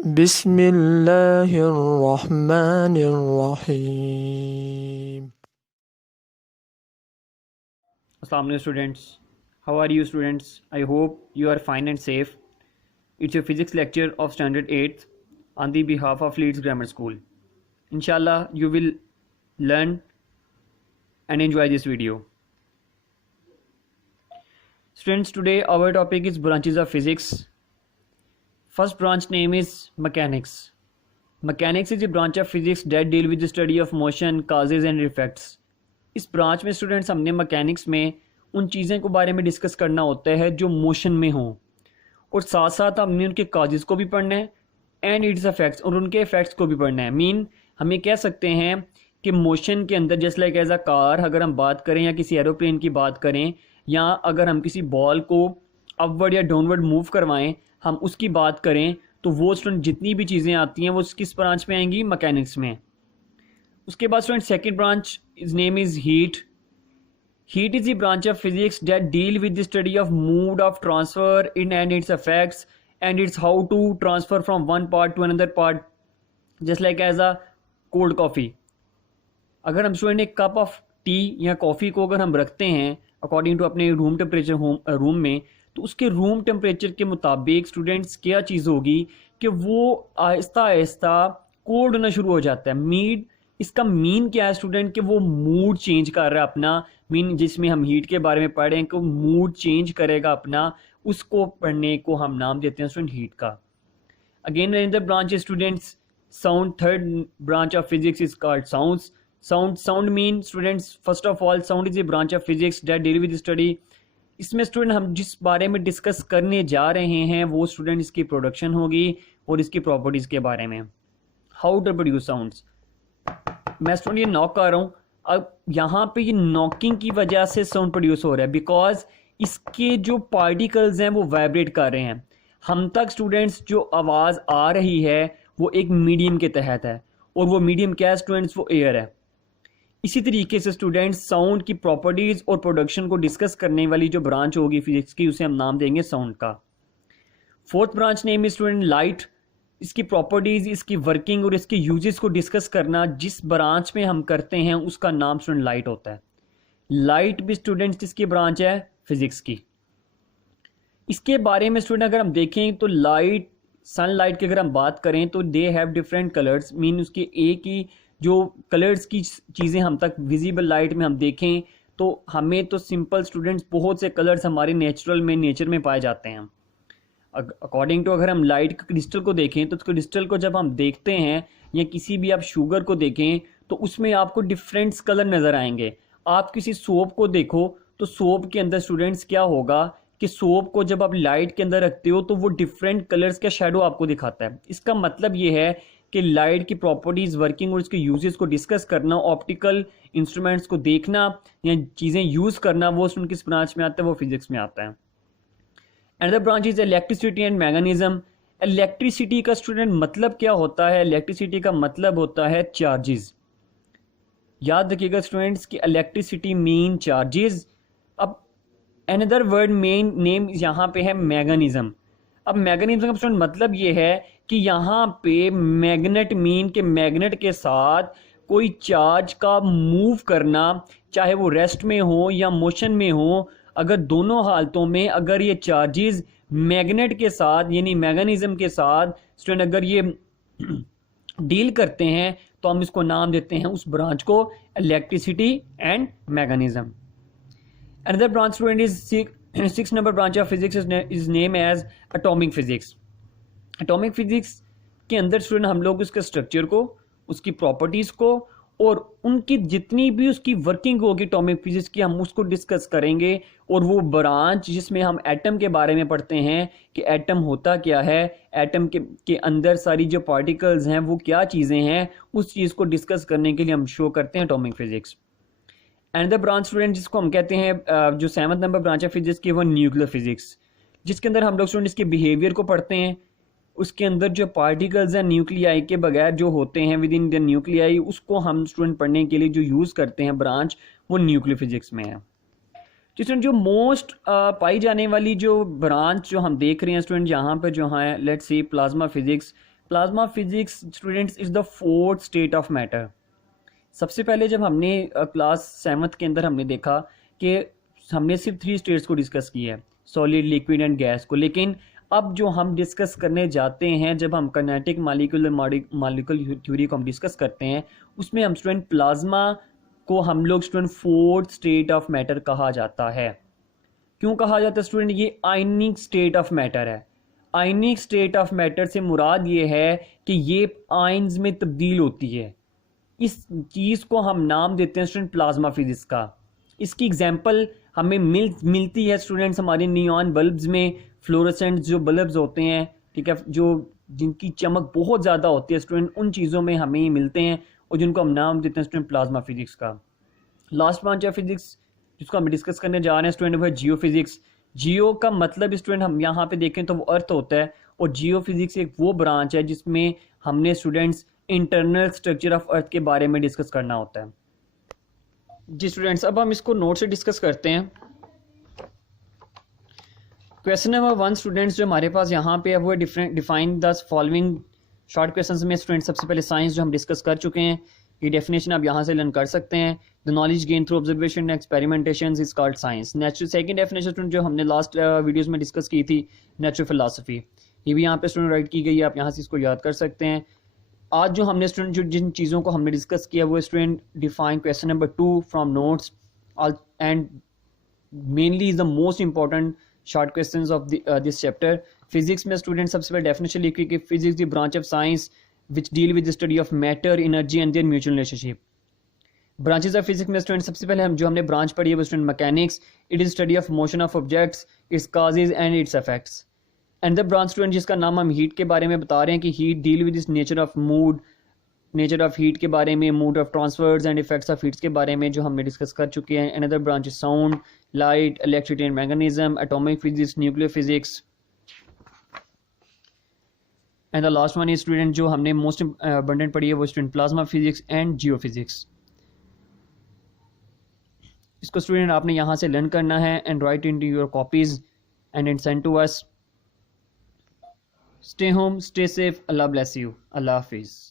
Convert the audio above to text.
बिस्मिल्लाहिर्रहमानिर्रहीम। Assalamu alaikum students. How are you students? I hope you are fine and safe. It's your physics lecture of standard 8th on the behalf of Leeds Grammar School. Inshallah you will learn and enjoy this video. Students, today our topic is branches of physics. First branch name is mechanics. Mechanics is a branch of physics that deal with the study of motion, causes and effects. इस branch में students हमने mechanics में उन चीज़ें के बारे में discuss करना होता है जो मोशन में हों, और साथ साथ हमने उनके काजेज़ को भी पढ़ना है एंड इट्स इफेक्ट्स, और उनके इफेक्ट्स को भी पढ़ना है। हम ये कह सकते हैं कि मोशन के अंदर just like as a car अगर हम बात करें या किसी एरोप्लेन की बात करें, या अगर हम किसी बॉल को अपवर्ड या डाउनवर्ड मूव करवाएं, हम उसकी बात करें, तो वो स्टूडेंट जितनी भी चीज़ें आती हैं वो किस ब्रांच में आएंगी? मैकेनिक्स में। उसके बाद student second branch is name is heat. Heat is the branch of physics that deal with the study of mode of transfer in and its effects and its how to transfer from one part to another part, just like as a cold coffee. अगर हम student एक cup of T या coffee को अगर हम रखते हैं according to अपने रूम टेम्परेचर रूम में, तो उसके रूम टेम्परेचर के मुताबिक स्टूडेंट्स क्या चीज़ होगी कि वो आहिस्ता आहिस्ता कोल्ड होना शुरू हो जाता है। इसका मीन क्या है स्टूडेंट? कि वो मूड चेंज कर रहा है अपना। जिसमें हम हीट के बारे में पढ़ रहे हैं कि मूड चेंज करेगा अपना, उसको पढ़ने को हम नाम देते हैं स्टूडेंट हीट का। Again another branch students sound. Third branch of physics is called sounds. Sound mean students first of all sound is a branch of physics that deal with study. इसमें स्टूडेंट हम जिस बारे में discuss करने जा रहे हैं वो स्टूडेंट इसकी प्रोडक्शन होगी और इसकी प्रॉपर्टीज़ के बारे में। How to produce sounds. मैं स्टूडेंट ये नॉक कर रहा हूँ, अब यहाँ पे ये नॉकिंग की वजह से साउंड प्रोड्यूस हो रहा है बिकॉज इसके जो पार्टिकल्स हैं वो वाइब्रेट कर रहे हैं। हम तक स्टूडेंट्स जो आवाज़ आ रही है वो एक मीडियम के तहत है, और वो मीडियम क्या है स्टूडेंट्स? वो एयर है। इसी तरीके से स्टूडेंट्स साउंड की प्रॉपर्टीज़ और प्रोडक्शन को डिस्कस करने वाली जो ब्रांच होगी फिजिक्स की, उसे हम नाम देंगे साउंड का। Fourth branch name is student light. इसकी प्रॉपर्टीज़, इसकी वर्किंग और इसके यूजेस को डिस्कस करना जिस ब्रांच में हम करते हैं उसका नाम स्टूडेंट लाइट होता है। लाइट भी स्टूडेंट्स जिसकी ब्रांच है फिजिक्स की। इसके बारे में स्टूडेंट अगर हम देखें तो लाइट, सनलाइट की अगर हम बात करें तो they have different colours, mean उसके एक ही जो कलर्स की चीज़ें हम तक विजिबल लाइट में हम देखें तो हमें तो सिंपल स्टूडेंट्स बहुत से कलर्स हमारे नेचर में पाए जाते हैं। अकॉर्डिंग टू अगर हम लाइट के क्रिस्टल को देखें तो क्रिस्टल को जब हम देखते हैं या किसी भी आप शुगर को देखें तो उसमें आपको डिफरेंट कलर नज़र आएंगे। आप किसी सोप को देखो तो सोप के अंदर स्टूडेंट्स क्या होगा कि सोप को जब आप लाइट के अंदर रखते हो तो वो डिफरेंट कलर्स का शेडो आपको दिखाता है। इसका मतलब ये है कि लाइट की प्रॉपर्टीज़, वर्किंग और इसके यूजेस को डिस्कस करना, ऑप्टिकल इंस्ट्रूमेंट्स को देखना या चीज़ें यूज़ करना, वो स्टूडेंट किस ब्रांच में आता है? वो फिजिक्स में आता है। Another branch is electricity and magnetism. Electricity का स्टूडेंट मतलब क्या होता है? इलेक्ट्रिसिटी का मतलब होता है चार्जेस। याद रखिएगा स्टूडेंट्स कि इलेक्ट्रिसिटी मीन चार्जेस। अब अनदर वर्ड मेन नेम यहाँ पे है मैग्नेटिज्म. अब मैग्नेटिज्म का स्टूडेंट मतलब ये है कि यहाँ पे मैग्नेट मीन के मैग्नेट के साथ कोई चार्ज का मूव करना, चाहे वो रेस्ट में हो या मोशन में हो, अगर दोनों हालतों में अगर ये चार्जेस मैग्नेट के साथ यानी मैग्नेटिज्म के साथ स्टूडेंट अगर ये डील करते हैं तो हम इसको नाम देते हैं उस ब्रांच को electricity and magnetism. Another branch student is six number branch of physics is name as atomic physics. Atomic physics के अंदर स्टूडेंट हम लोग उसके स्ट्रक्चर को, उसकी प्रॉपर्टीज़ को और उनकी जितनी भी उसकी वर्किंग होगी एटॉमिक फिजिक्स की, हम उसको डिस्कस करेंगे। और वो ब्रांच जिसमें हम एटम के बारे में पढ़ते हैं कि एटम होता क्या है, एटम के अंदर सारी जो पार्टिकल्स हैं वो क्या चीज़ें हैं, उस चीज़ को डिस्कस करने के लिए हम शो करते हैं atomic physics. And the branch student जिसको हम कहते हैं जो 7th number branch of physics की, वो न्यूक्लियर फिजिक्स, जिसके अंदर हम लोग स्टूडेंट इसके बिहेवियर को पढ़ते हैं। उसके अंदर जो पार्टिकल्स हैं न्यूक्लियाई के बगैर जो होते हैं विद इन द न्यूक्लियाई, उसको हम स्टूडेंट पढ़ने के लिए जो यूज़ करते हैं ब्रांच, वो न्यूक्लियर फिजिक्स में है। स्टूडेंट जो मोस्ट पाई जाने वाली जो ब्रांच जो हम देख रहे हैं स्टूडेंट यहाँ पे जो है, let's see plasma physics. Plasma physics students is the fourth state of matter. सबसे पहले जब हमने क्लास 7th के अंदर हमने देखा कि हमने सिर्फ 3 स्टेट्स को डिस्कस किया है, सॉलिड, लिक्विड एंड गैस को, लेकिन अब जो हम डिस्कस करने जाते हैं, जब हम काइनेटिक मॉलिक्यूलर थ्योरी को हम डिस्कस करते हैं, उसमें हम स्टूडेंट प्लाज्मा को हम लोग student fourth state of matter कहा जाता है। क्यों कहा जाता है स्टूडेंट? ये आयनिक स्टेट ऑफ मैटर है। आयनिक स्टेट ऑफ मैटर से मुराद ये है कि ये आयन्स में तब्दील होती है। इस चीज़ को हम नाम देते हैं स्टूडेंट प्लाज्मा फिजिक्स का। इसकी एग्जांपल हमें मिलती है स्टूडेंट्स हमारे नियॉन बल्ब्स में, फ्लोरोसेंट जो बल्ब्स होते हैं, ठीक है, जो जिनकी चमक बहुत ज़्यादा होती है स्टूडेंट, उन चीज़ों में हमें मिलते हैं और जिनको हम नाम देते हैं स्टूडेंट प्लाज्मा फिजिक्स का। लास्ट ब्रांच ऑफ फिजिक्स जिसको हम डिस्कस करने जा रहे हैं स्टूडेंट वो है जियो फिजिक्स। जियो का मतलब स्टूडेंट हम यहाँ पे देखें तो वो अर्थ होता है, और जियो फिजिक्स एक वो ब्रांच है जिसमें हमने students internal structure of earth के बारे में डिस्कस करना होता है। जी स्टूडेंट्स, अब हम इसको नोट से डिस्कस करते हैं। क्वेश्चन नंबर 1 स्टूडेंट्स जो हमारे पास यहाँ पे है वो define the following short questions में स्टूडेंट्स सबसे पहले साइंस जो हम डिस्कस कर चुके हैं, ये डेफिनेशन आप यहाँ से लर्न कर सकते हैं। The knowledge gain through observation and experimentation is called science. Natural second definition student जो हमने लास्ट वीडियोस में डिस्कस की थी, नेचुरल फिलॉसफी, ये भी यहाँ पे स्टूडेंट राइट की गई है, आप यहाँ से इसको याद कर सकते हैं। आज जो हमने स्टूडेंट जो जिन चीज़ों को हमने डिस्कस किया वो student define question number 2 from notes and mainly is the most important short questions of this chapter. Physics में स्टूडेंट सबसे पहले डेफिनेशन लिखी कि physics the branch of science which deal with the study of matter, energy and their mutual relationship. Branches of physics में student सबसे पहले हमने branch पढ़ी है वो student mechanics. It is study of motion of objects, it's causes and it's effects. And the branch student जिसका नाम हम हीट के बारे में बता रहे हैं कि heat deal with this nature of mood, nature of heat के बारे में, mood off transfers and effects of heats के बारे में जो हमने डिस्कस कर चुके हैं। Another branch is sound, light, electricity and magnetism, atomic physics, nuclear physics. And the last one is student जो हमने मोस्ट अबंडेंट पढ़ी है वो student plasma physics and Jio physics. इसको स्टूडेंट आपने यहाँ से लर्न करना है and write into your copies and send to us. Stay home, stay safe, अल्लाह ब्लेस यू, अल्लाह हाफिज़।